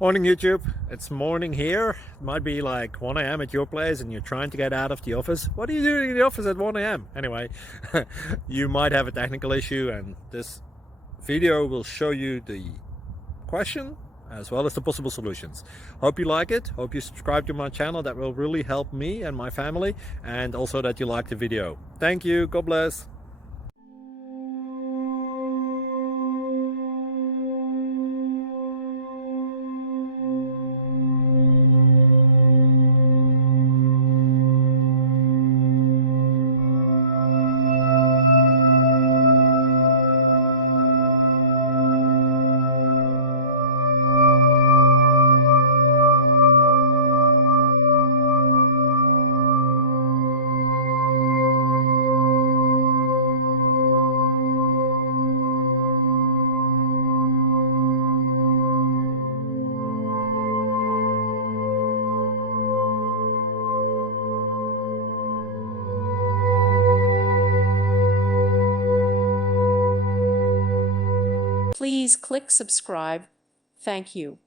Morning YouTube, it's morning here. It might be like 1 a.m. at your place and you're trying to get out of the office. What are you doing in the office at 1 a.m.? Anyway, you might have a technical issue and this video will show you the question as well as the possible solutions. Hope you like it, hope you subscribe to my channel. That will really help me and my family, and also that you like the video. Thank you, God bless. Please click subscribe. Thank you.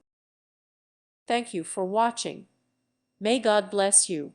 Thank you for watching. May God bless you.